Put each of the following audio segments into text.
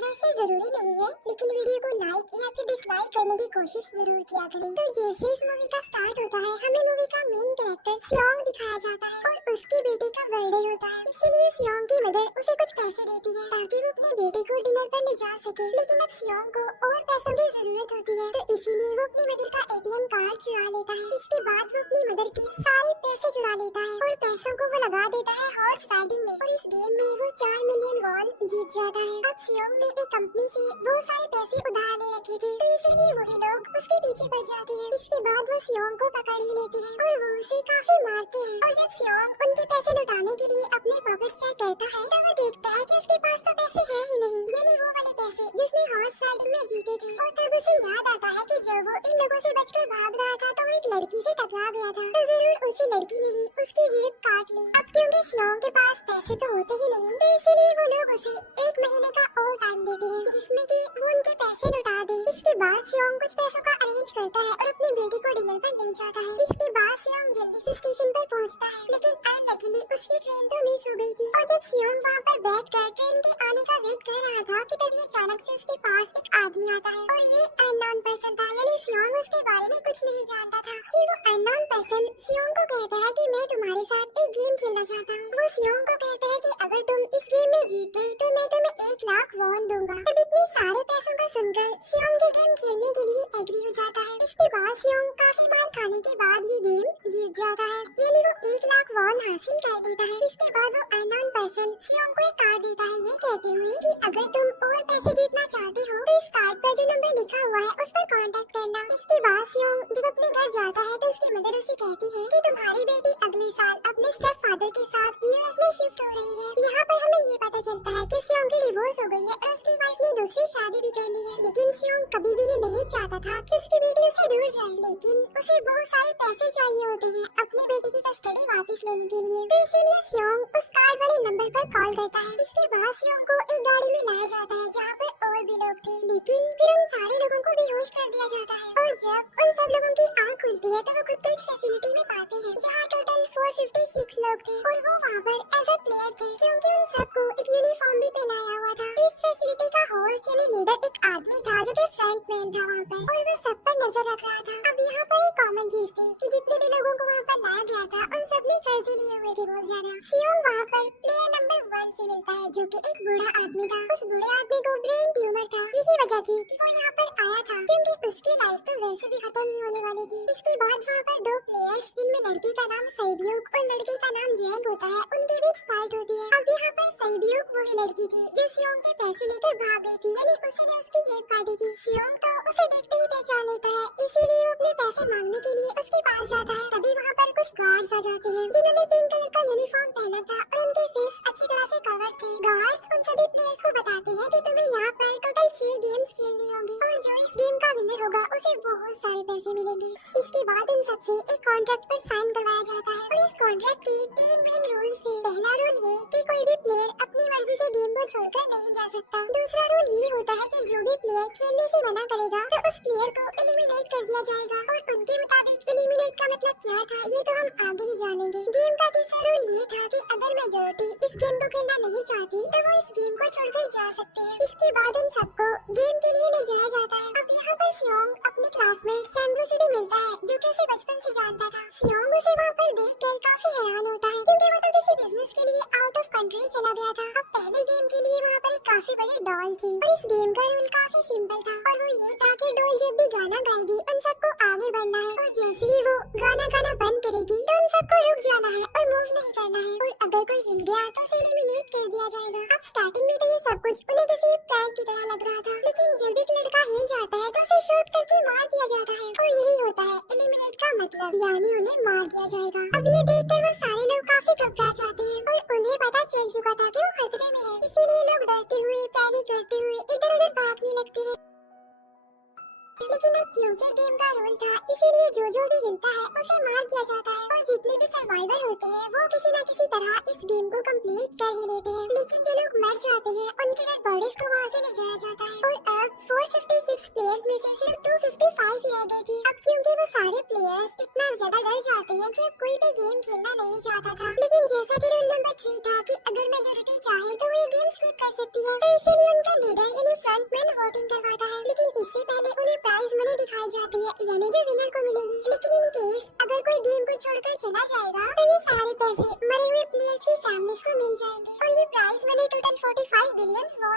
वैसे जरूरी नहीं है, लेकिन वीडियो को लाइक या फिर डिसलाइक करने की कोशिश जरूर किया करें। तो जैसे इस मूवी का स्टार्ट होता है, हमें मूवी का मेन कैरेक्टर सियोंग दिखाया जाता है और उसकी बेटी का बर्थडे होता है। इसीलिए सियोंग की मदर उसे कुछ पैसे देती है ताकि वो अपनी बेटी को डिनर पर ले जा सके। लेकिन अब सियोंग को और पैसों की जरूरत होती है, तो इसीलिए वो अपनी मदर का एटीएम कार्ड चुरा लेता है। इसके बाद वो अपनी मदर के सारे पैसे चुरा लेता है और पैसों को वो लगा देता है हॉर्स राइडिंग में, और इस गेम में वो 4 मिलियन वॉन जीत जाता है। अब सियोंग ने एक कंपनी से बहुत सारे पैसे उधार ले रखे थे, तो इसीलिए वही लोग उसके पीछे पड़ जाते हैं। इसके बाद वो सियोंग को पकड़ ही लेते हैं और वो उसे काफी मारते हैं। और जब सियोंग उनके पैसे लौटाने के लिए अपने पॉकेट्स चेक करता है, तो वो देखता है कि उसके पास तो पैसे है ही नहीं, यानी वो वाले पैसे जिसने हॉर्स राइडिंग में जीते थे। और तब उसे याद आता है कि जब वो इन लोगों से बचकर भाग रहा था, तो वो एक लड़की से टकरा गया था, तो जरूर उसी लड़की ने ही उसकी जेब काट ली। अब क्योंकि सियोंग के पास पैसे तो होते ही नहीं, तो इसीलिए वो लोग उसे 1 महीने का और टाइम देते हैं, जिसमें कि वो उनके पैसे लौटा दे। इसके बाद सियोंग कुछ पैसों का अरेंज करता है और अपनी बेटी को डिनर पर ले जाता है। इसके बाद सियोंग जल्दी से स्टेशन पर पहुंचता है, लेकिन अनलकीली उसकी ट्रेन तो मिस हो गई थी। और जब सियोंग वहां पर बैठकर ट्रेन के आने का वेट कर रहा था, कि तभी अचानक से उसके पास एक आदमी आता है, और ये अननोन पर्सन था, यानी सियोंग उसके बारे में कुछ नहीं जानता था। कि वो अननोन पर्सन सियोंग को कहता है कि मैं तुम्हारे साथ एक गेम खेलना चाहता हूँ। वो सियोंग को कहता है कि अगर तुम इस गेम में जीत गई तो मैं तुम्हें 1 लाख वॉन दूंगा। तब इतने सारे पैसों का सुनकर सियोंग ये गेम खेलने के लिए एग्री हो जाता है। इसके बाद सियोंग काफी मार खाने के बाद ये गेम जीत जाता है, यानी वो 1 लाख वॉन हासिल कर लेता है। इसके बाद वो अननोन पर्सन सियोंग को एक कार्ड देता है, ये कहते हुए कि अगर तुम और पैसे जीतना चाहते हो तो इस कार्ड पर जो नंबर लिखा हुआ है उस पर कांटेक्ट करना। इसके बाद सियोंग जब अपने घर जाता है, तो उसकी मदर उसे कहती है कि तुम्हारी बेटी अगले साल अपने स्टेप फादर के साथ यूएस में शिफ्ट हो रही है। यहाँ पर हमें ये पता चलता है कि सियोंग की डिवोर्स हो गई है और उसकी वाइफ ने दूसरी शादी भी कर ली है। लेकिन सियोंग कभी भी ये नहीं चाहता था कि उसकी बेटी उससे दूर जाए, लेकिन उसे बहुत सारे पैसे चाहिए होते हैं अपनी बेटी की कस्टडी वापस लेने के लिए, तो इसीलिए सियोंग उस कार्ड वाले नंबर पर कॉल करता है। इसके बाद सियोंग को एक गाड़ी में लाया जाता है जहाँ पर और भी लोग थे, लेकिन फिर उन सारे लोगों को बेहोश कर दिया जाता है। और जब उन सब लोगों की आँख खुलती है, तो वो खुद को एक फैसिलिटी में पाते हैं जहाँ टोटल 456 लोग थे, और वो वहाँ पर एज अ प्लेयर थे, क्योंकि उन सबको एक यूनिफॉर्म भी पहनाया हुआ था। इस फैसिलिटी का होस्ट यानी लीडर एक आदमी था जो कि फ्रंटमैन था वहाँ पर, और वो सब पर नजर रख रहा था। अब यहाँ पर एक कॉमन चीज थी कि जितने भी लोगों को वहाँ पर लाया गया था, उन सब ने कर्जे लिए हुए थे बहुत ज्यादा। सियोंग वहाँ पर प्लेयर नंबर 1 से मिलता है, जो कि एक बूढ़ा आदमी था। उस बूढ़े आदमी को ब्रेन ट्यूमर था, यही वजह थी कि वो यहाँ पर आया था, क्योंकि उसकी लाइफ तो वैसे भी खत्म ही होने वाली थी। इसके बाद वहाँ पर 2 प्लेयर्स, जिनमें लड़की का नाम सैब्यूक और लड़के का नाम जैंग होता है, उनके बीच फाइट होती है। अब यहाँ पर सैब्यूक वही लड़की थी जो सियोंग के पैसे लेकर भाग गई थी, यानी उसने उसकी जेब काटी थी। सियोंग तो उसे देखते ही पहचान लेता है, इसीलिए वो अपने पैसे मांगने के लिए उसके पास जाता है। तभी वहाँ पर कुछ गार्ड्स आ जाते हैं जिन्होंने पिंक कलर का यूनिफॉर्म पहना था और उनके फेस अच्छी तरह से कवर्ड थे। गार्ड्स उन सभी प्लेयर्स को बताते हैं कि तुम्हें यहाँ पर टोटल 6 गेम्स खेलनी होंगी, और जो इस गेम का विनर होगा उसे बहुत सारे पैसे मिलेंगे। इसके बाद इन सबसे एक कॉन्ट्रैक्ट पर साइन करवाया जाता है, और इस कॉन्ट्रैक्ट के 3 मेन रूल्स थे। पहला रूल ये कि कोई भी प्लेयर अपनी मर्जी से गेम को छोड़कर नहीं जा सकता। दूसरा रूल ये होता है कि जो भी प्लेयर खेलने से मना करेगा तो उस प्लेयर को एलिमिनेट कर दिया जाएगा, और उनके मुताबिक एलिमिनेट का मतलब क्या था ये तो हम आगे ही जानेंगे। गेम का तीसरा रूल ये था कि अगर मेजॉरिटी इस गेम को खेलना नहीं चाहती तो वो इस गेम को छोड़कर जा सकते हैं। इसके बाद उन सबको गेम के लिए ले जाया जाता है। अब यहाँ पर सियोंग अपने क्लासमेट सैंडो से भी मिलता है, जो कि उसे बचपन से जानता था। सियोंग उसे वहाँ पर देखकर काफी हैरान होता है, क्योंकि वो तो किसी बिजनेस के लिए आउट ऑफ कंट्री चला गया था। अब पहले गेम के लिए वहाँ पर एक काफी बड़ी डॉल थी, और इस गेम का रूल काफी सिंपल था, और वो ये था कि डॉल जब भी गाना गाएगी उन सबको आगे बढ़ना है, और जैसे ही वो गाना गाना बंद करेगी तो उन सबको रुक जाना है और मूव नहीं करना है, और अगर कोई हिल गया तो उसे एलिमिनेट कर दिया जाएगा। अब स्टार्टिंग में तो ये सब कुछ उन्हें किसी प्रैंक की तरह लग रहा था, लेकिन जब एक लड़का हिल जाता है तो उसे शूट करके मार दिया जाता है, और यही होता है एलिमिनेट का मतलब, यानी उन्हें मार दिया जाएगा। अब ये देखकर वो सारे लोग काफी घबरा जाते हैं, और उन्हें पता चल चुका था कि वो खतरे में है, इसीलिए लोग डरते हुए पैनिक करते हुए इधर उधर भागने लगते हैं। लेकिन अब क्योंकि गेम का रोल था, इसीलिए जो भी हिलता है उसे मार दिया जाता है, और जितने भी सर्वाइवर होते हैं वो किसी न किसी तरह इस गेम को कंप्लीट कर ही लेते हैं। लेकिन जो लोग मर जाते हैं उनके डेड बॉडीज को वहाँ से ले जाया जाता है, और अब 456 प्लेयर्स में से सिर्फ 255 रह गए थे। अब क्योंकि वो सारे प्लेयर्स इतना ज्यादा डर जाते हैं कि अब कोई भी गेम खेलना नहीं चाहता था। लेकिन जैसा कि रूल नंबर 3 था कि अगर मेजॉरिटी चाहे तो वो ये गेम स्किप कर सकती है, तो इसीलिए उनका लीडर यानी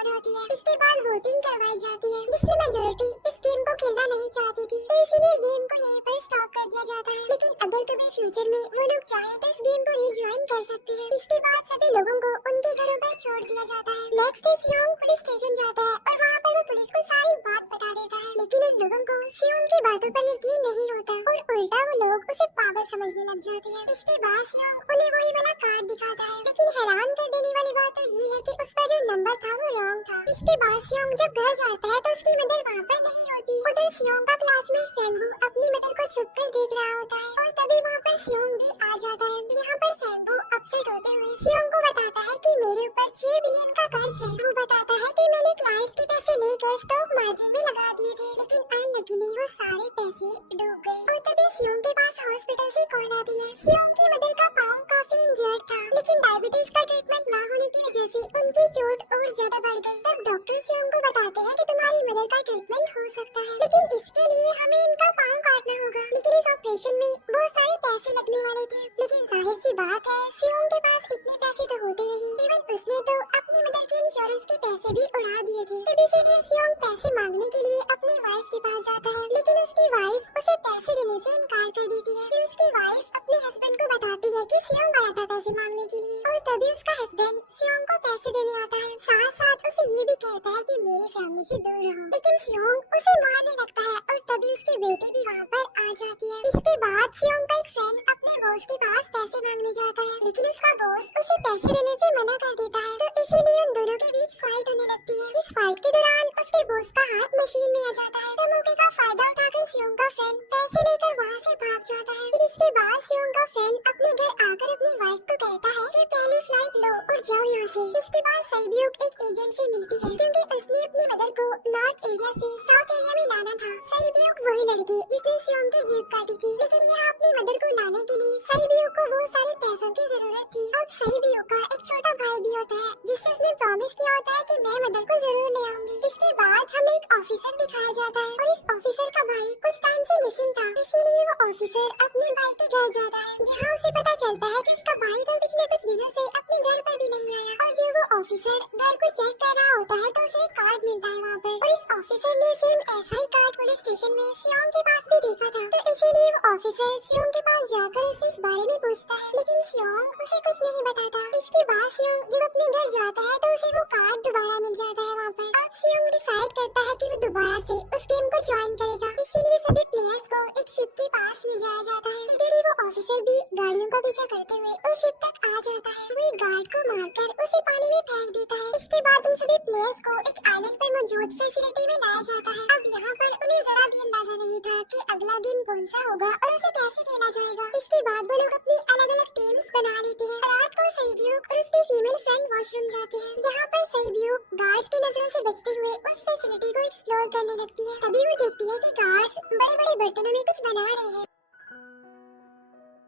ऑन होती है। इसके बाद वोटिंग करवाई जाती है जिसमें मेजोरिटी इस गेम को खेलना नहीं चाहती थी, तो इसीलिए गेम को यहीं पर स्टॉप कर दिया जाता है। लेकिन अगर कभी फ्यूचर में वो लोग चाहे तो इस गेम को रिज्वाइन कर सकते हैं। इसके बाद सभी लोगों को उनके घरों पर छोड़ दिया जाता है। नेक्स्ट सियोंग पुलिस स्टेशन जाता है और वहाँ पर वो पुलिस को सारी बात बता देता है, लेकिन उन लोगों को सियोंग की बातों पर यकीन नहीं होता और उल्टा वो लोग उसे पागल समझने लग जाते हैं। इसके बाद सियोंग उन्हें वही वाला कार्ड दिखाता है, लेकिन हैरान कर देने वाली बात तो ये है कि उस पर जो नंबर था वो रॉन्ग था। इसके बाद सियोंग जब घर जाता है तो उसकी मदर वहाँ पर नहीं होती। उधर सियोंग का क्लासमेट सेंगू अपनी मदर को छुप कर देख रहा होता है और तभी वहाँ पर सियोंग भी आ जाता है। यहाँ पर सेंगू अपसेट होते हुए सियोंग को बताता है कि मेरे ऊपर 6 बिलियन का कर्ज है। वो बताता है कि मैंने क्लाइंट्स के पैसे लेकर स्टॉक मार्जिन में लगा दिए थे, लेकिन अनलकीली वो सारे पैसे डूब गए। और तभी सियोंग के पास हॉस्पिटल से कॉल आती है। सियोंग की मदर का पाँव काफी इंजर्ड था, लेकिन डायबिटीज का ट्रीटमेंट ना होने की वजह से उनकी चोट और ज्यादा बढ़ गई। तब डॉक्टर सियोंग को बताते हैं कि तुम्हारी मदर का ट्रीटमेंट हो सकता है, लेकिन इसके लिए हमें इनका पाँव काटना होगा। लेकिन इस ऑपरेशन में बहुत सारे पैसे लगने वाले थे, लेकिन जाहिर सी बात है सियोंग के पास इतने पैसे तो होते नहीं। इवन उसने तो अपनी मदर के इंश्योरेंस के पैसे भी उड़ा दिए थे। तब इसीलिए सियोंग पैसे मांगने के लिए अपनी वाइफ के पास जाता है, लेकिन उसकी वाइफ उसे पैसे देने से इनकार कर देती है। फिर उसकी वाइफ अपने हस्बैंड को बताती है कि सियोंग आया था पैसे मांगने के लिए, और तभी उसका हस्बैंड सियोंग को पैसे देने आता है। साथ साथ उसे ये भी कहता है कि मेरी फैमिली से दूर रहो, लेकिन सियोंग उसे मारने लगता है और तभी उसकी बेटी भी वहाँ पर आ जाती है। इसके बाद सियोंग का एक फ्रेंड अपने बॉस के पास पैसे मांगने जाता है, लेकिन उसका बॉस उसे पैसे देने से मना कर देता है, तो इसीलिए उन दोनों के बीच फाइट होने लगती है। इस फाइट के दौरान उसके बॉस का हाथ मशीन में आ जाता है, तो मौके का फायदा उठाकर सियोंग का फ्रेंड पैसे लेकर वहाँ से भाग जाता है। फिर इसके बाद सियोंग का फ्रेंड अपने घर आकर अपनी वाइफ को कहता है कि पहली फ्लाइट लो और जाओ यहाँ से। इसके बाद सैब्यूक एक एजेंट से मिलती है, क्योंकि उसने अपनी मदर को नॉर्थ एरिया से साउथ एरिया में लाना था। सैब्यूक वही लड़की जिसने सियोंग की जीप काटी थी, लेकिन यहाँ अपनी मदर को लाने के लिए सैब्यूक को बहुत सारे पैसों की जरूरत थी। अब सैब्यूक का एक छोटा भाई भी होता है जिससे उसने प्रॉमिस किया होता है कि मैं मदर को जरूर ले आऊंगी। इसके बाद हमें एक ऑफिसर दिखाया जाता है और इस ऑफिसर का भाई कुछ टाइम से मिसिंग था, इसीलिए वो ऑफिसर अपने भाई के घर जाता है, जहाँ उसे पता चलता है कि उसका भाई तो पिछले कुछ दिनों से अपने घर पर भी नहीं आया। और जब वो ऑफिसर घर को चेक कर रहा होता है तो उसे एक कार्ड मिलता है वहाँ पर, और इस ऑफिसर ने सेम ऐसा ही कार्ड पुलिस स्टेशन में सियोंग के पास भी देखा था, तो इसीलिए वो ऑफिसर सियोंग के पास जाकर उसे इस बारे में पूछता है, लेकिन सियोंग उसे कुछ नहीं बताता। इसके बाद सियोंग जब अपने घर जाता है तो उसे वो कार्ड दोबारा मिल जाता है वहाँ पर। अब सियोंग डिसाइड करता है कि वो दोबारा से उस गेम को ज्वाइन करेगा, इसीलिए सभी प्लेयर्स को एक शिप के पास ले जाया जाता है। इधर ही वो ऑफिसर भी गाड़ियों का पीछा करते हुए उस शिप तक आ जाता है। वो गार्ड को मारकर उसे पानी में फेंक देता है। इसके बाद उन सभी प्लेयर्स को एक आइलैंड पर मौजूद फैसिलिटी में लाया जाता है। अब यहाँ पर उन्हें जरा भी अंदाजा नहीं था कि अगला गेम कौन सा होगा और उसे कैसे खेला जाएगा। इसके बाद वो लोग अपनी अलग अलग टीम्स बना लेते हैं। रात को सैब्यूक और उसकी फीमेल फ्रेंड वॉशरूम जाते हैं। यहाँ पर सैब्यूक गार्ड्स की नजरों से बचते हुए उस फैसिलिटी को एक्सप्लोर करने लगती है। तभी वो देखती है कि गार्ड्स बड़े बड़े बर्तनों में कुछ बना रहे हैं,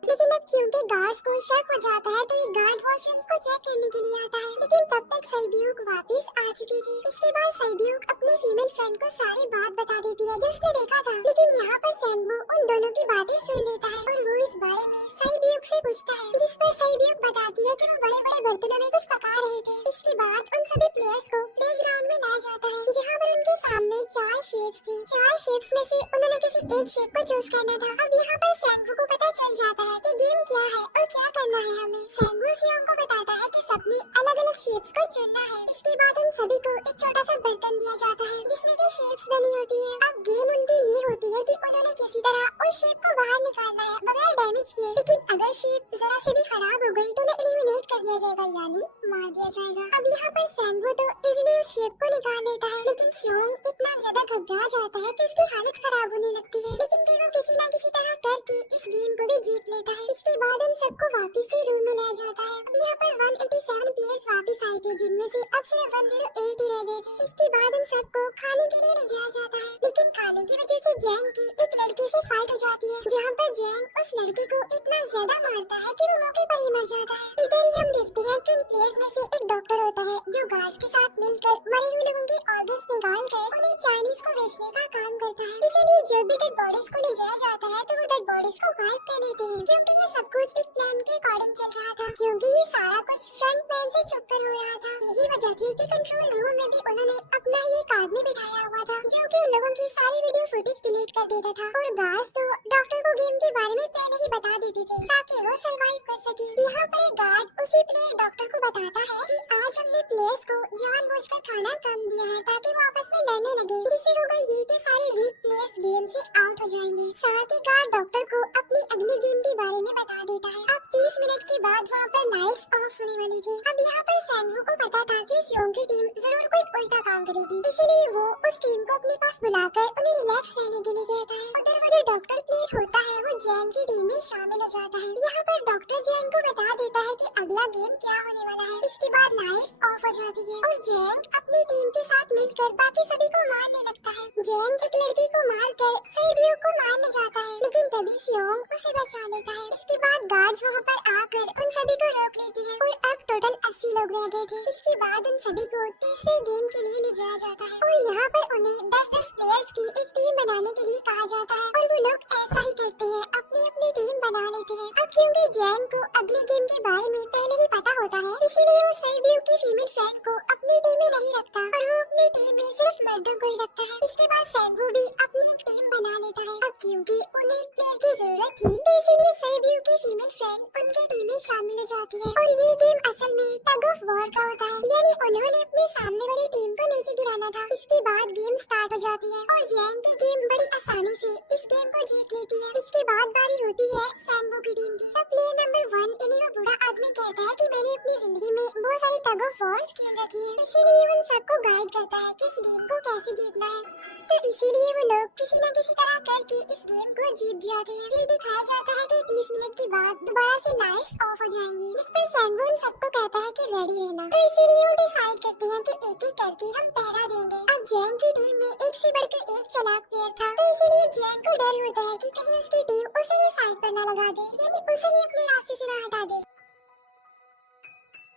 लेकिन अब क्योंकि गार्ड्स को शक हो जाता है तो ये गार्ड वॉशरूम्स को चेक करने के लिए आता है, लेकिन तब तक सैब्यूक वापस आ चुकी थी। इसके बाद सैब्यूक अपने फीमेल फ्रेंड को सारी बात बता देती है जो उसने देखा था, लेकिन यहाँ पर सेंगू उन दोनों की बातें सुन लेता है और वो इस बारे में सैब्यूक से पूछता है, जिस पर सैब्यूक बताती है कि वो बड़े बड़े बर्तनों में कुछ पका रहे थे। इसके बाद उन सभी प्लेयर्स को प्लेग्राउंड में लाया जाता है, जहाँ पर उनके सामने 4 शेप्स थी। 4 शेप्स में से उन्होंने किसी एक शेप को चूज करना था। अब यहाँ पर सेंगू को पता चल जाता है कि गेम क्या है और क्या करना है हमें। सेंगू सियोंग को बताता है कि सबने अलग अलग शेप्स को चुनना है। इसके बाद उन सभी को एक छोटा सा बर्तन दिया जाता है जिसमें की शेप्स बनी होती है। अब गेम उनकी ये होती है कि उन्होंने किसी तरह उस शेप को बाहर निकालना है बगैर डैमेज किए, लेकिन अगर शेप जरा से भी खराब हो गई तो उन्हें एलिमिनेट कर दिया जाएगा, यानी मार दिया जाएगा। अब यहाँ पर सेंगू तो इजीली उस शेप को निकाल लेता है, लेकिन सियोंग इतना ज्यादा घबरा जाता है कि उसकी हालत खराब होने लगती है, लेकिन फिर वो किसी न किसी तरह करके इस गेम को भी जीत लेता है। इसके बाद उन सबको वापस से रूम में लाया जाता है। अब यहाँ पर 187 प्लेयर्स वापस आए थे, जिनमें से अब सिर्फ 108 ही रह गए थे। इसके बाद उन सबको खाने के लिए ले जाया जाता है, लेकिन खाने की वजह से जैंग की एक लड़के से फाइट हो जाती है, जहाँ पर जैंग उस लड़के को इतना ज्यादा मारता है कि वो मौके पर ही मर जाता है। इधर ही हम देखते हैं कि उन प्लेयर्स में से एक डॉक्टर होता है जो गार्ड्स के साथ मिलकर मरे हुए लोगों के ऑर्गन्स निकाल कर उन्हें चाइनीज को बेचने का काम करता है। इसीलिए जब भी डेड बॉडीज को ले जाया जाता है तो वो डेड बॉडी बॉडीज को गायब कर लेते हैं, क्योंकि ये सब कुछ एक प्लान के अकॉर्डिंग चल रहा था, क्योंकि ये सारा कुछ फ्रंट मैन से छुपकर हो रहा था। यही वजह थी कि कंट्रोल रूम में भी उन्होंने अपना ही एक आदमी बिठाया हुआ था, जो कि उन लोगों की सारी वीडियो फुटेज डिलीट कर देता था। और गार्ड्स तो डॉक्टर को गेम के बारे में पहले ही बता देते थे ताकि वो सरवाइव कर सके। यहाँ पर एक गार्ड उसी प्लेयर डॉक्टर को बताता है कि आज हमने प्लेयर्स को जानबूझकर खाना कम दिया है ताकि वो आपस में लड़ने लगे, जिससे होगा ये कि सारे वीक प्लेयर्स गेम से आउट हो जाएंगे। साथ ही गार्ड डॉक्टर को अपनी अगली गेम के बारे में बता देता है। अब 30 मिनट के बाद वहाँ पर लाइट्स ऑफ होने वाली थी। अब यहाँ पर सैंगवू को पता था कि सियोंग की टीम जरूर कोई उल्टा काम करेगी, इसीलिए वो उस टीम को अपने पास बुलाकर उन्हें रिलैक्स रहने के लिए कहता है। उधर वो जो डॉक्टर प्लेयर होता है वो जैन की टीम में शामिल हो जाता है। यहाँ पर डॉक्टर जैन को बता देता है कि अगला गेम क्या होने वाला है। इसके बाद लाइट्स ऑफ हो जाती है और जैन अपनी टीम के साथ मिलकर बाकी सभी को मारने लगता है। जैन एक लड़की को मारकर सेबियो को मारने जाता है, लेकिन तभी सियोंग उसे बचा लेता है। इसके बाद गार्ड्स वहाँ पर आकर उन सभी को रोक लेती है और अब टोटल 80 लोग रह गए थे। इसके बाद उन सभी को तीसरे गेम के लिए ले जाया जाता है और यहाँ पर उन्हें 10-10 प्लेयर्स की एक टीम बनाने के लिए कहा जाता है और वो लोग ऐसा ही करते हैं, अपनी अपनी टीम बना लेते हैं। अब क्योंकि जैन को अगले गेम के बारे में पहले ही पता होता है, इसीलिए वो सेबियो की फीमेल फ्रेंड को अपनी टीम में नहीं रखता और वो अपनी टीम में सिर्फ मर्दों को ही रखता है। इसके बाद सैंगवू भी अपनी एक टीम बना लेता है। अब क्योंकि उन्हें एक प्लेयर की जरूरत थी, तो इसीलिए सेबियो की फीमेल फ्रेंड उनकी टीम में शामिल हो जाती है और ये गेम असल में टग ऑफ वॉर का होता है, यानी उन्होंने अपने सामने वाली टीम को नीचे गिराना था। इसके बाद गेम स्टार्ट हो जाती है और जैन की टीम बड़ी आसानी से इस गेम को जीत लेती है। इसके बाद बारी होती है सैंगवू की टीम की। तब प्लेयर नंबर 1 यानी वो बूढ़ा आदमी कहता है कि मैंने अपनी जिंदगी में बहुत सारी टग ऑफ वॉर्स खेल रखी है, इसीलिए उन सबको गाइड करता है कि इस गेम को कैसे जीतना है। तो इसीलिए वो लोग किसी न किसी तरह करके इस गेम को जीत जाते हैं। फिर दिखाया जाता है कि 30 मिनट के बाद दोबारा से लाइट्स ऑफ हो जाएंगी, जिस पर सैंगवू उन सबको कहता है कि रेडी रहना। तो इसीलिए वो डिसाइड करते हैं कि एक एक करके हम पहरा देंगे। अब जैन की टीम में एक से बढ़कर एक चालाक प्लेयर था, तो इसीलिए जैन को डर होता है कि कहीं उसकी टीम उसे ये साइड पर न लगा दे, यानी उसे ही अपने रास्ते से न हटा दे।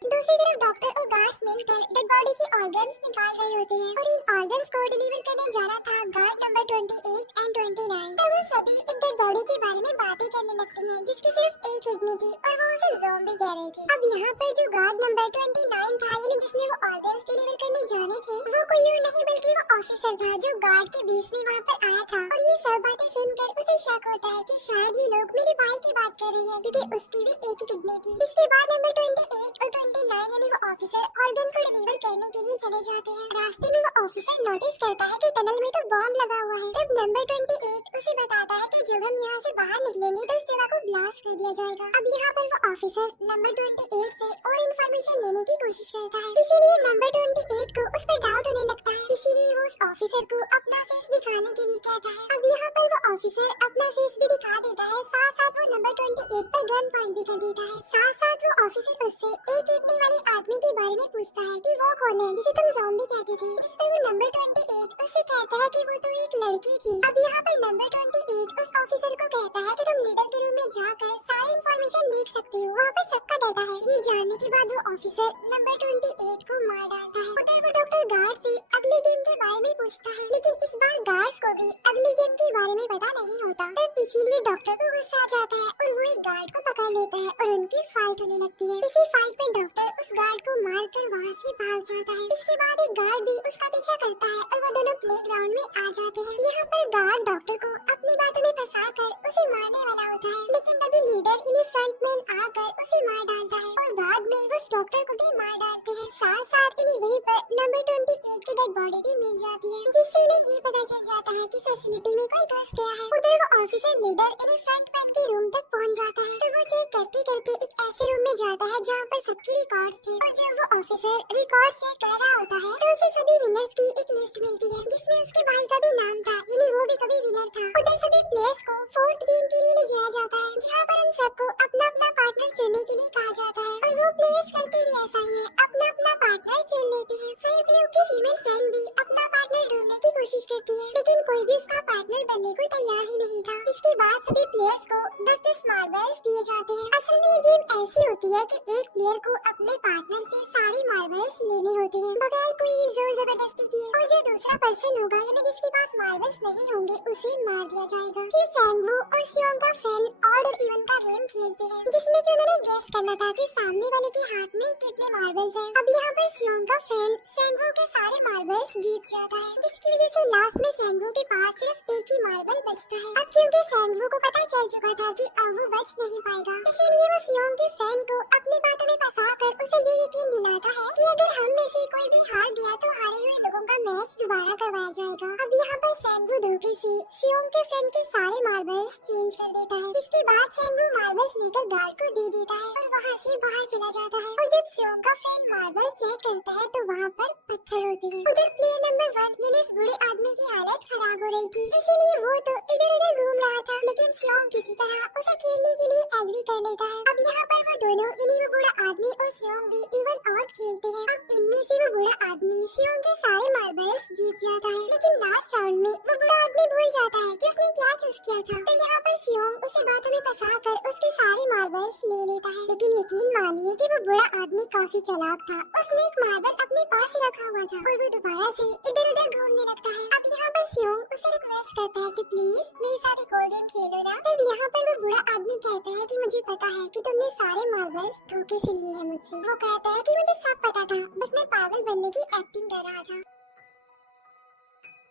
दूसरी तरफ डॉक्टर और गार्ड्स मिलकर डेड बॉडी के ऑर्गन्स निकाल रहे होते हैं और इन ऑर्गन्स को डिलीवर करने जाना था गार्ड नंबर 28 एंड 29। तो वो सभी एक डेड बॉडी के बारे में बातें करने लगती हैं, जिसकी सिर्फ एक किडनी थी और वो उसे ज़ॉम्बी कह रहे थे। अब यहाँ पर जो गार्ड नंबर 29 था, यानी जिसने वो ऑर्गन्स डिलीवर करने जाने थे, वो कोई और नहीं बल्कि वो ऑफिसर था जो गार्ड के बेस में वहाँ पर आया था। और ये सब बातें सुनकर उसे शक होता है कि शायद ये लोग मेरे भाई की बात कर रहे हैं, क्योंकि उसकी भी एक ही किडनी थी। इसके बाद नंबर 28 और 29 यानी वो ऑफिसर ऑर्गन को डिलीवर करने के लिए चले जाते हैं। रास्ते में वो ऑफिसर नोटिस करता है कि टनल में तो बॉम्ब लगा हुआ है। तब नंबर 28 उसे बताता है कि जब हम यहाँ से बाहर निकलेंगे तो इस जगह को ब्लास्ट कर दिया जाएगा। अब यहाँ पर वो ऑफिसर नंबर 28 से और इन्फॉर्मेशन लेने की कोशिश करता है, इसीलिए नंबर 28 को उस पर डाउट होने लगता है, इसीलिए वो उस ऑफिसर को अपना फेस दिखाने के लिए कहता है। अब यहाँ पर वो ऑफिसर अपना फेस भी दिखा देता है, साथ साथ वो नंबर 28 पर गन पॉइंट भी कर देता है। साथ साथ वो ऑफिसर उससे एक किडनी वाले आदमी के बारे में पूछता है कि वो कौन है जिसे तुम ज़ॉम्बी कहते थे, जिस पर वो नंबर 28 उससे कहता है कि वो तो एक लड़की थी। अब यहाँ पर नंबर 28 उस ऑफिसर को कहता है कि तुम लीडर के रूम में जाकर सारी इंफॉर्मेशन देख सकते हो, वहाँ पर सबका डाटा है। ये जानने के बाद वो ऑफिसर नंबर 28 को मार डालता है। उधर वो डॉक्टर गार्ड से अगली गेम के बारे में पूछता है, लेकिन इस बार गार्ड्स को भी अगली गेम के बारे में पता नहीं होता। तब इसीलिए डॉक्टर को गुस्सा आ जाता है और वो एक गार्ड को पकड़ लेता है और उनकी फाइट होने लगती है। इसी फाइट में डॉक्टर उस गार्ड को मारकर वहाँ से भाग जाता है। इसके बाद एक गार्ड भी उसका पीछा करता है और वो दोनों प्लेग्राउंड में आ जाते हैं। यहाँ पर गार्ड डॉक्टर को अपनी बातों में फंसाकर उसे मारने वाला होता है, लेकिन तभी लीडर यानी फ्रंटमैन आकर उसे मार डालता है और बाद में उस डॉक्टर को भी मार डालते हैं। साथ साथ इन्हीं वहीं पर नंबर 28 की डेड बॉडी भी मिल जाती है, जिससे इन्हें ये पता चल जाता है कि फैसिलिटी में कोई घुस गया है। उधर वो ऑफिसर लीडर यानी फ्रंटमैन के रूम तक पहुँच जाता है, तो वो चेक करते करते एक ऐसे रूम में जाता है जहाँ पर सबके रिकॉर्ड्स थे। और जब वो ऑफिसर रिकॉर्ड चेक कर रहा होता है तो उसे सभी विनर्स की एक लिस्ट मिलती है, जिसमें उसके भाई का भी नाम था, यानी वो भी कभी विनर था। उधर सभी प्लेयर्स को फोर्थ गेम के लिए ले जाया जाता है, जहाँ पर उन सबको अपना अपना पार्टनर चुनने के लिए कहा जाता है और वो प्लेयर्स करते भी ऐसा ही है, अपना अपना पार्टनर चुन लेते हैं। सभी की फीमेल फ्रेंड भी अपना पार्टनर ढूंढने की कोशिश करती है, लेकिन कोई भी उसका पार्टनर बनने को तैयार ही नहीं था। इसके बाद सभी प्लेयर्स को 10-10 मार्बल्स दिए जाते हैं। असल में ये गेम ऐसी होती है कि एक प्लेयर को अपने पार्टनर से सारी मार्बल्स लेनी होती है बगैर कोई जोर जबरदस्ती किए, और जो दूसरा पर्सन होगा यानी जिसके पास मार्बल्स नहीं होंगे उसे मार दिया जाएगा। फिर सैंगवू और सियोंग का फ्रेंड ऑड और इवन का गेम खेलते हैं जिसमें कि उन्होंने गेस करना था कि सामने वाले के हाथ में कितने मार्बल्स हैं। अब यहाँ पर सियोंग का फ्रेंड सैंगवू के सारे मार्बल्स जीत जाता है जिसकी वजह से लास्ट में सैंगवू के पास सिर्फ एक ही मार्बल बचता है। अब क्योंकि सैंगवू को पता चल चुका था कि अब वो बच नहीं पाएगा, इसीलिए वो सियोंग के फ्रेंड को अपनी बातों में फंसाकर उसे ये यकीन दिलाता है कि अगर हम में से कोई भी हार गया तो हारे हुए लोगों का मैच दोबारा करवाया जाएगा। अब यहाँ पर सैंगवू धोखे से सियोंग के फ्रेंड के सारे मार्बल्स चेंज कर देता है। इसके बाद सैंगवू मार्बल्स लेकर गार्ड को दे देता है और वहाँ से बाहर चला जाता है। और जब सियोंग का फ्रेंड मार्बल चेक करता है तो वहाँ पर पत्थर होते हैं। उधर प्लेयर नंबर 1 यानी उस बूढ़े आदमी की हालत खराब हो रही थी, इसीलिए वो तो इधर उधर घूम रहा था, लेकिन सियोंग किसी तरह उसे खेलने के लिए एग्री कर लेता है। अब यहाँ पर वो दोनों यानी वो बूढ़ा आदमी और सियोंग भी इवन आउट खेलते हैं। अब इनमें से वो बूढ़ा आदमी सियोंग के सारे मार्बल्स जीत जाता है, लेकिन लास्ट राउंड में वो बूढ़ा आदमी भूल जाता है कि उसने क्या चूज किया था। तो यहाँ पर सियोंग उसे बातों में फंसाकर उसके सारे मार्बल्स ले लेता है, लेकिन यकीन मानिए कि वो बूढ़ा आदमी काफी चालाक था। उसने एक मार्बल अपने पास ही रखा हुआ था और वो दोबारा से इधर उधर घूमने लगता है। अब यहाँ पर सियोंग उसे रिक्वेस्ट करता है कि प्लीज मेरे साथ एक और गेम खेलो ना। तब यहाँ पर वो बूढ़ा आदमी कहता है कि मुझे पता है कि तुमने सारे मार्बल्स धोखे से लिए हैं मुझसे। वो कहता है कि मुझे सब पता था, बस मैं पागल बनने की एक्टिंग कर रहा था।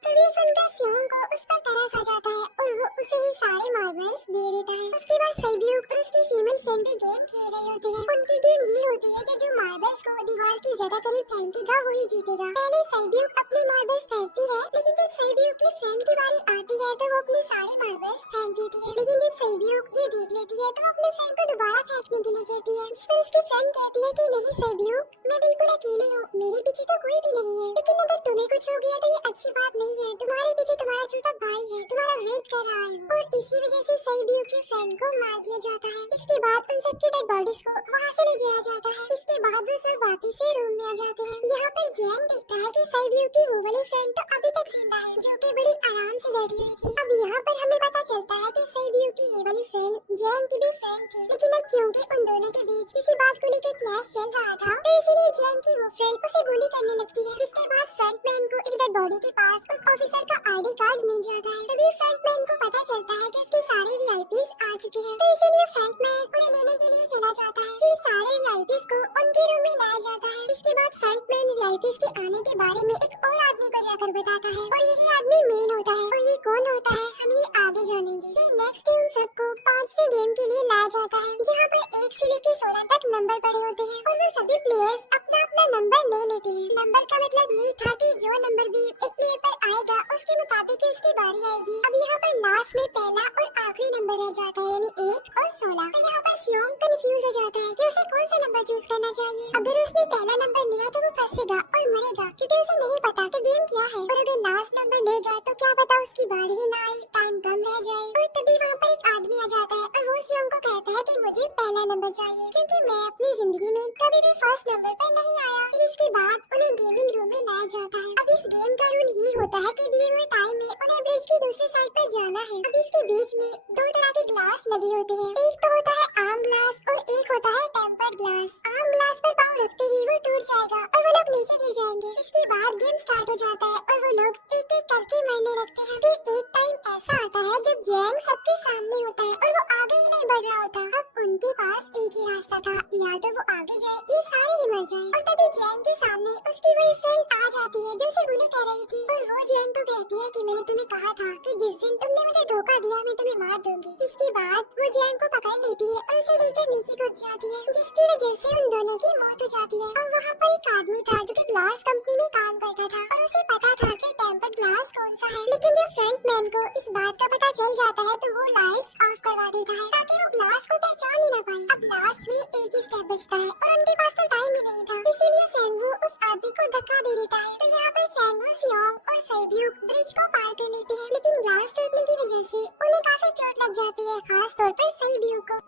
तभी सुनकर सियोंग को उस पर तरस आ जाता है और वो उसे ही सारे मार्बल्स दे देता है। उसके बाद सैब्यूक और उसकी फीमेल फ्रेंड भी गेम खेल रही होती है। उनकी गेम ये होती है कि जो मार्बल्स को दीवार के ज्यादा करीब फेंकेगा वही जीतेगा। पहले सैब्यूक अपने मार्बल्स फेंकती है, लेकिन जब सैब्यूक की फ्रेंड की बारी आती है तो वो अपने सारे मार्बल्स फेंक देती है। लेकिन जब सैब्यूक ये देख लेती है तो वो अपने फ्रेंड को दोबारा फेंकने के लिए कहती है। फिर उसकी फ्रेंड कहती है कि नहीं सैब्यूक, मैं बिल्कुल अकेली हूँ, मेरे पीछे तो कोई भी नहीं है, लेकिन अगर तुम्हें कुछ हो गया तो ये अच्छी बात नहीं है, तुम्हारे पीछे तुम्हारा छोटा भाई है, तुम्हारा वेट कर रहा है। और इसी वजह से सैब्यूक की फ्रेंड को मार दिया जाता है। इसके बाद उन सबकी डेड बॉडीज को वहाँ से ले जाया जाता है। इसके बाद वो सब वापस से रूम में आ जाते हैं। यहाँ पर जैंग देखता है कि सैब्यूक की वो वाली फ्रेंड तो अभी तक जिंदा है, जो कि बड़ी आराम से बैठी हुई थी। अब यहाँ पर हमें पता चलता है कि सैब्यूक की ये वाली फ्रेंड जैंग की भी फ्रेंड थी, लेकिन अब क्योंकि उन दोनों के बीच किसी बात को लेकर क्लैश चल रहा था तो इसीलिए जैंग की वो फ्रेंड उसे बुली करने लगती है। इसके बाद फ्रंटमैन को एक डेड बॉडी के पास उस ऑफिसर का आईडी कार्ड मिल जाता है। तभी फ्रंटमैन को पता चलता है कि इसके सारे वीआईपीज आ चुके हैं, तो इसीलिए फ्रंटमैन उन्हें लेने के लिए चला जाता है। फिर सारे वीआईपीज को उनके रूम में लाया जाता है। इसके बाद फ्रंटमैन वीआईपीज के आने के बारे में एक और आदमी को जाकर बताता है और यही आदमी मेन होता है। और ये कौन होता है हम ये आगे जानेंगे। फिर नेक्स्ट डे उन सबको 5वें गेम के लिए लाया जाता है, जहाँ पर 1 से लेकर 16 तक नंबर पड़े होते हैं और वो सभी प्लेयर्स अपना अपना नंबर ले लेते हैं। नंबर का मतलब ये था कि जो नंबर भी एक प्लेयर पर आएगा उसके मुताबिक ही उसकी बारी आएगी। अब यहाँ पर लास्ट में पहला और आखिरी नंबर रह जाता है यानी 1 और 16। तो यहाँ पर सियोंग कंफ्यूज हो जाता है कि उसे कौन सा नंबर चूज करना चाहिए। अगर उसने पहला नंबर लिया तो वो फंसेगा और मरेगा, क्योंकि उसे नहीं पता कि गेम क्या है। और अगर लास्ट नंबर लेगा तो क्या पता उसकी बारी ही ना आए, टाइम कम रह जाए। और तभी वहाँ पर एक आदमी आ जाता है और वो सियोंग को कहता है कि मुझे पहला नंबर चाहिए, क्योंकि मैं अपनी जिंदगी में कभी भी फर्स्ट नंबर पर नहीं आया। फिर इसके बाद उन्हें गेमिंग रूम में लाया जाता है। अब इस गेम का रूल ये होता है कि दिए हुए टाइम में उन्हें ब्रिज की दूसरी साइड पर जाना है। अब इसके बीच में 2 तरह के ग्लास लगे होते हैं, एक तो होता है आम ग्लास और एक होता है टेम्पर्ड ग्लास। आम ग्लास पर पाँव रखते ही वो टूट जाएगा और वो लोग नीचे गिर जाएंगे। इसके बाद गेम स्टार्ट हो जाता है और वो लोग एक एक करके मरने लगते हैं। फिर एक टाइम ऐसा आता है जब जैंग सबके सामने होता है और वो आगे ही नहीं बढ़ रहा होता। अब उनके पास एक ही रास्ता था, या तो वो आगे जाए या सारे ही मर जाएं। और तभी जैंग के सामने उसकी वही फ्रेंड आ जाती है जो उसे बुली कर रही थी और वो जैंग को कहती है कि मैंने तुम्हें कहा था कि जिस दिन तुमने मुझे धोखा दिया मैं तुम्हें मार दूंगी। इसके बाद वो जैंग को पकड़ लेती है और उसे लेकर नीचे कूद जाती है, जिसकी वजह से उन दोनों की मौत हो जाती है। और वहाँ पर एक आदमी था जो कि ग्लास कंपनी में काम करता था और उसे पता था कि टेम्पर्ड ग्लास कौन सा है। लेकिन जब फ्रंटमैन को इस बात का पता चल जाता है तो वो लाइट्स ऑफ करवा देता है ताकि वो ग्लास को पहचान ही न पाए। अब लास्ट में एक ही स्टेप बचता है और उनके पास तो टाइम ही नहीं था, इसीलिए सैंगवू उस आदमी को धक्का दे देता है। तो यहाँ पर सैंगवू, सियोंग और सैब्यूक ब्रिज को पार कर लेते हैं, लेकिन ग्लास टूटने की वजह से उन्हें काफी चोट लग जाती है, खास तौर पर सैब्यूक को।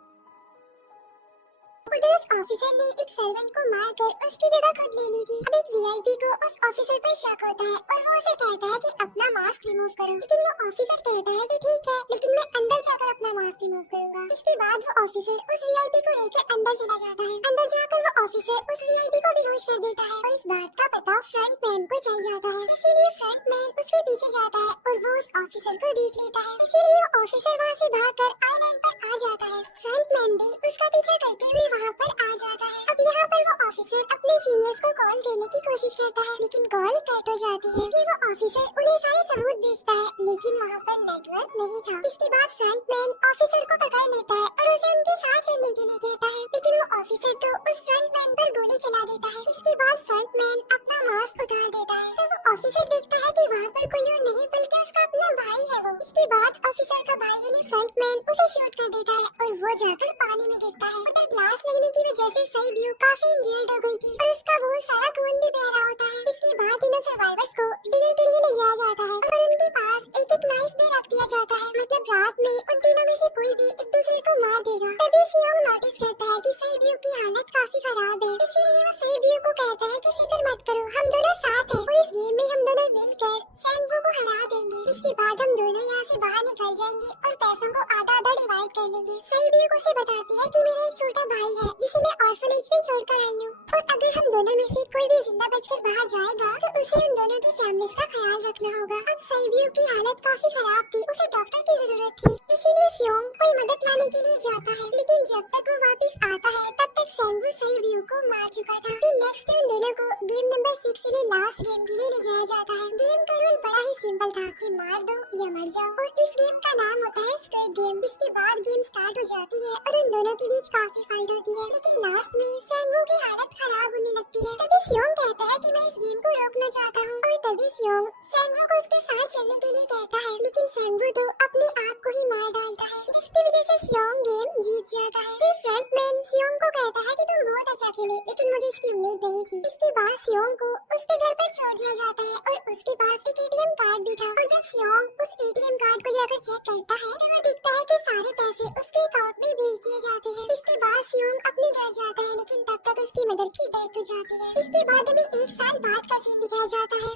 उधर उस ऑफिसर ने एक सर्वेंट को मारकर उसकी जगह खुद ले ली थी। अब एक वीआईपी को उस ऑफिसर पर शक होता है और वो उसे कहता है कि अपना मार्क मास्क रिमूव करो। लेकिन वो ऑफिसर कहता है कि ठीक है, लेकिन मैं अंदर जाकर अपना मास्क रिमूव करूंगा। इसके बाद वो ऑफिसर उस वीआईपी को लेकर अंदर चला जाता है। अंदर जाकर वो ऑफिसर उस वीआईपी को बेहोश कर देता है और इस बात का पता फ्रंटमैन को चल जाता है। इसीलिए फ्रंटमैन उसके पीछे जाता है और वो उस ऑफिसर को देख लेता है। इसीलिए वो ऑफिसर वहाँ से भागकर आइलैंड पर आ जाता है। फ्रंटमैन भी उसका पीछा करते हुए वहाँ पर आ जाता है। अब यहाँ पर वो ऑफिसर अपने सीनियर्स को कॉल करने की कोशिश करता है, लेकिन कॉल कट हो जाती है। फिर वो ऑफिसर उन्हें सारे सबूत भेजता है, लेकिन वहाँ पर नेटवर्क नहीं था। इसके बाद फ्रंटमैन ऑफिसर को पकड़ लेता है और उसे उनके साथ चलने के लिए कहता है, लेकिन वो ऑफिसर तो उस फ्रंटमैन पर गोली चला देता है। इसके बाद फ्रंटमैन अपना मास्क उतार देता है, तो वो ऑफिसर देखता है कि वहाँ पर कोई और नहीं बल्कि उसका अपना भाई है वो। इसके बाद ऑफिसर का भाई यानी फ्रंटमैन उसे शूट कर देता है और वो जाकर पानी में गिरता है। उधर ग्लास लगने की वजह से सैब्यू काफी इंजर्ड हो गई थी और उसका बहुत सारा खून भी बह रहा होता है। इसके बाद इन सर्वाइवर्स को डिनर के लिए ले जाया जाता है और उनके पास एक एक नाइफ भी रख दिया जाता है, मतलब रात में उन तीनों में से कोई भी एक दूसरे को मार देगा। तभी सियोंग नोटिस करता है कि सैब्यू की हालत काफी खराब है, इसीलिए वो सैब्यू को कहता है कि फिक्र मत करो, हम दोनों साथ हैं और इस गेम में हम दोनों मिलकर सैंगवू को हरा देंगे। इसके बाद हम दोनों यहाँ से बाहर निकल जाएंगे और पैसों को आधा आधा डिवाइड कर लेंगे। सैब्यू उसे बताती है कि मेरा एक छोटा भाई है जिसे मैं ऑर्फनेज में छोड़कर आई हूँ और अगर हम दोनों में से कोई भी जिंदा बचकर बाहर जाएगा तो उसे उन दोनों की फैमिलीज का ख्याल रखना होगा। अब सैब्यू की हालत काफी खराब थी, उसे डॉक्टर की जरूरत थी, इसीलिए सियोंग कोई मदद लाने के लिए जाता है, लेकिन जब तक वो वापस आता है तब तक सैंगवू सैब्यू को मार चुका था। फिर नेक्स्ट उन दोनों को गेम नंबर 6 यानी लास्ट गेम के लिए ले जाया जाता है। गेम का रूल बड़ा ही सिंपल था कि मार दो या मर जाओ और इस गेम का नाम होता है स्क्विड गेम। इसके बाद गेम स्टार्ट हो जाती है और उन दोनों के बीच काफी फाइट होती है, लेकिन लास्ट में सैंगवू की हालत खराब होने लगती है। तभी सियोंग कहता है कि मैं इस गेम को रोकना चाहता हूँ और तभी सियोंग सैंगवू को उसके साथ चलने के लिए कहता है, लेकिन सैंगवू तो अपने आप को ही मार डालता है, जिसकी वजह से सियोंग गेम जीत जाता है। फिर फ्रंटमैन सियोंग को कहता है कि तुम बहुत अच्छा खेले, लेकिन मुझे इसकी उम्मीद नहीं थी। इसके बाद सियोंग को उसके घर पर छोड़ दिया जाता है और उसके पास एक एटीएम कार्ड भी था और जब सियोंग उस एटीएम कार्ड को जाकर चेक करता है तो वो दिखता है कि सारे पैसे उसके अकाउंट में भेज दिए जाते हैं। इसके बाद सियोंग अपने घर जाता है, लेकिन तब तक उसकी मदर की डेथ हो जाती है। इसके बाद हमें 1 साल बाद का सीन दिखाया जाता है,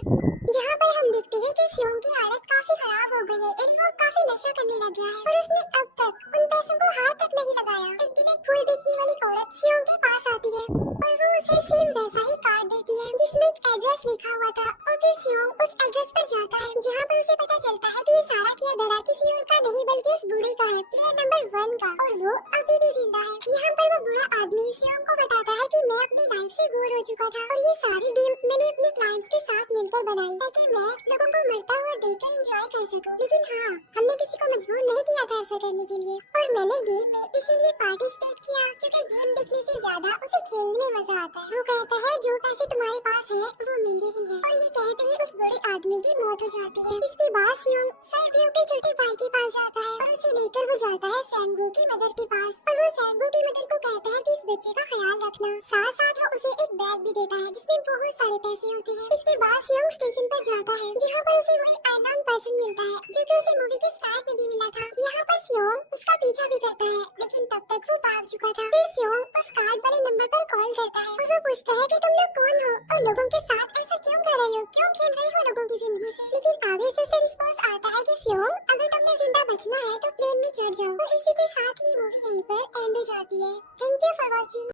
जहाँ पर हम देखते हैं कि सियोंग की हालत काफी खराब हो गई है, यानी वो काफी नशा करने लग गया है और उसने अब तक उन पैसों को हाथ तक नहीं लगाया। एक दिन एक फूल बेचने वाली औरत सियोंग के पास आती है और वो उसे सेम वैसा ही कार्ड देती है जिसमें एक एड्रेस लिखा हुआ था और फिर सियोंग उस एड्रेस पर जाता है, जहाँ पर उसे पता चलता है कि ये सारा किया धरा किसी और का नहीं बल्कि उस बूढ़े का है, प्लेयर नंबर 1 का, और वो अभी भी जिंदा है। यहाँ पर वो बूढ़ा आदमी सियोंग को बताता है कि मैं अपनी लाइफ से बोर हो चुका था और ये सारी गेम मैंने अपने क्लाइंट्स के साथ मिलकर बनाई ताकि मैं लोगों को मरता हुआ देखकर एंजॉय कर सकूं। लेकिन हाँ, हमने किसी को मजबूर नहीं किया था ऐसा करने के लिए और मैंने गेम में इसीलिए पार्टिसिपेट किया क्योंकि गेम देखने से ज्यादा उसे खेलने में मजा आता है। वो कहता है जो पैसे तुम्हारे पास है वो मेरे ही है और ये कहते ही उस बड़े आदमी की मौत हो जाती है। इसके बाद सियोंग सैंगवू के छोटे भाई के पास जाता है और उसे लेकर वो जाता है सैंगवू की मदर के पास और वो सैंगवू की मदर को कहता है कि इस बच्चे का ख्याल रखना। साथ साथ वो उसे एक बैग भी देता है जिसमें बहुत सारे पैसे होते हैं। इसके बाद सियोंग स्टेशन पर जाता है जहाँ पर उसे कोई अननोन पर्सन मिलता है जो कि उसे मूवी के स्टार्ट में भी मिला था। यहाँ पर सियोंग उसका पीछा भी करता है, लेकिन तब तक वो भाग चुका था। फिर सियोंग उस कार्ड वाले नंबर पर कॉल करता है और वो पूछता है कि तुम लोग कौन हो और लोगों के साथ ऐसा क्यों कर रहे हो, क्यों खेल रहे हो लोगों की जिंदगी से। लेकिन आगे से उसे रिस्पॉन्स आता है कि सियोंग अगर तुमने जिंदा बचना है तो प्लेन में चढ़ जाओ। और इसी के साथ ही मूवी यहीं पर एंड हो जाती है। Thank you for watching.